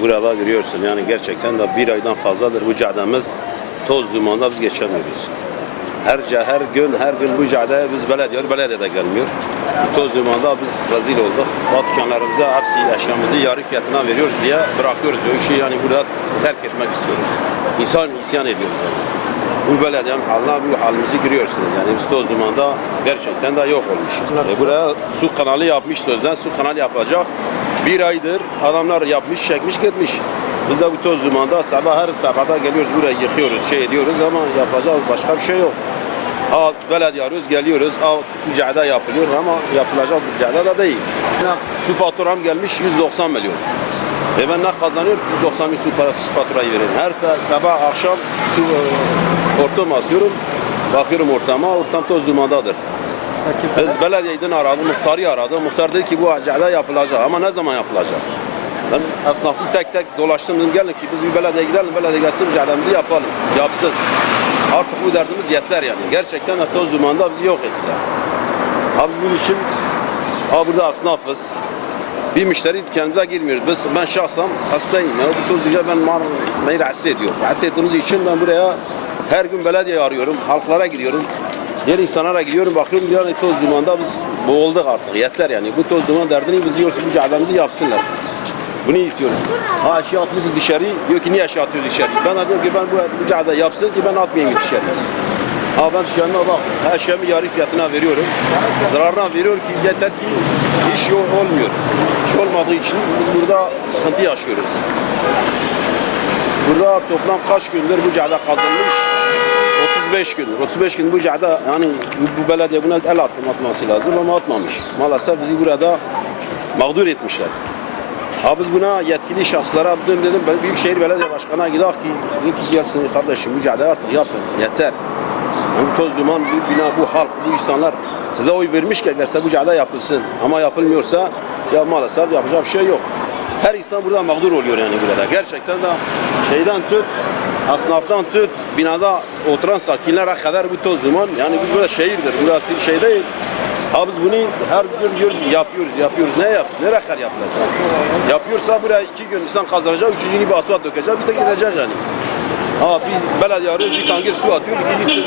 Burada görüyorsun yani gerçekten de bir aydan fazladır bu caddemiz toz dumanda biz geçemiyoruz. Her gün bu caddeye biz belediye de gelmiyor. Toz dumanda biz rezil olduk. Dükkanlarımıza hepsi eşyamızı yarı fiyatına veriyoruz diye bırakıyoruz. O işi yani burada terk etmek istiyoruz. İsyan ediyoruz. Bu belediyenin haline, bu halimizi görüyorsunuz. Yani biz toz dumanda gerçekten de yok olmuşuz. Buraya su kanalı yapmış sözden, su kanalı yapacak. Bir aydır adamlar yapmış, çekmiş, gitmiş. Biz de bu toz dumanda her sabahda geliyoruz buraya yıkıyoruz, ediyoruz ama yapacak başka bir şey yok. Belediye arıyoruz, geliyoruz, bu cadde yapılıyor ama yapılacak bir cadde de değil. Su faturam gelmiş 190 milyon. Ben ne kazanıyorum? 190 milyon su faturayı veriyorum. Her sabah akşam su ortam asıyorum, bakıyorum ortam toz dumandadır. Biz belediyeden aradım, muhtarı aradım. Muhtar dedi ki bu cadde yapılacak ama ne zaman yapılacak? Ben esnafı tek tek dolaştım, dedim gelin ki biz bir belediyeye gidelim, belediye gelsin caddemizi yapalım, yapsın. Artık bu derdimiz yeter yani. Gerçekten de toz dumanda bizi yok ettiler. Abi bunun için burada esnafız. Bir müşteri dükkanımıza girmiyoruz. Ben şahsen hastayım. Yani bu toz dünya beni rahatsız ediyor. Rahatsız ettiğimiz için ben buraya her gün belediye arıyorum, halklara gidiyorum. Diğer insanlara gidiyorum, bakıyorum yani toz dumanda biz boğulduk artık. Yeter yani. Bu toz duman derdini biz yiyoruz, bu caddemizi yapsınlar. Bunu istiyorum. Eşya atmışız dışarı, diyor ki niye eşya atıyoruz dışarı? Ben de diyorum ki ben bu cadde yapsın ki ben atmayayım dışarı. Ben dışarına bak, her şeyimi yarı fiyatına veriyorum. Zararına veriyor ki yeter ki iş olmuyor. İş olmadığı için biz burada sıkıntı yaşıyoruz. Burada toplam kaç gündür bu cadde kazanmış? 35 gündür. 35 gün bu cadde yani bu belediye buna el atması lazım ama atmamış. Maalesef bizi burada mağdur etmişler. Biz buna yetkili şahıslara dedim Büyükşehir Belediye Başkanı'na gidelim ki gelsin kardeşim bu cadde artık yapın yeter. Bu toz duman, bu bina, bu halk, bu insanlar size oy vermiş ki bu cadde yapılsın ama yapılmıyorsa ya maalesef yapacak bir şey yok. Her insan burada mağdur oluyor yani burada. Gerçekten de şeyden tut, esnaftan tut, binada oturan sakinlere kadar bu toz duman yani bu burada şehirdir, burası şey değil. Biz bunu her gün diyoruz yapıyoruz. Ne yapıyoruz? Nereye kadar yapılacak? Yapıyorsa buraya 2 gün insan kazanacak, 3. gibi asfalt dökecek, bir tek gidecek yani. Bir belediye arıyor, bir tankır su atıyor, ikincisi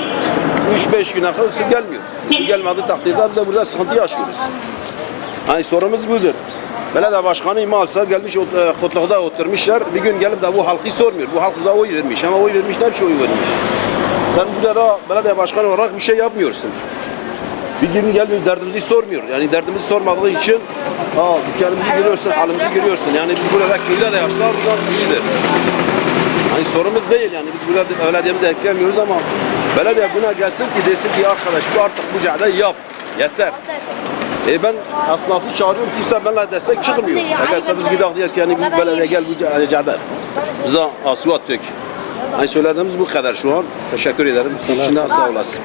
3-5 güne kadar su gelmiyor. Su gelmediği takdirde biz de burada sıkıntı yaşıyoruz. Yani sorumuz budur. Belediye başkanı imalsa gelmiş Kotluk'ta oturmuşlar, bir gün gelip de bu halkı sormuyor. Bu halk da oy vermiş ama oy vermişler ki oy vermiş. Sen burada belediye başkanı olarak bir şey yapmıyorsun. Bir gün gelmiyor, derdimizi sormuyor. Yani derdimizi sormadığı için dükkanımızı görüyorsun, halimizi görüyorsun. Yani biz burada köyde de yaşlar buradan iyidir. Yani sorumuz değil yani biz burada belediyemize eklemiyoruz ama belediye buna gelsin ki desin ki arkadaş bu artık bu caddeyi yap. Yeter. Ben esnafı çağırıyorum kimse benimle destek çıkmıyor. Eğerse biz gidelim diyoruz ki yani bu belediye gel bu cadde. Bize asfalt dök. Yani söylediğimiz bu kadar şu an. Teşekkür ederim. Sizin için de sağ olasın.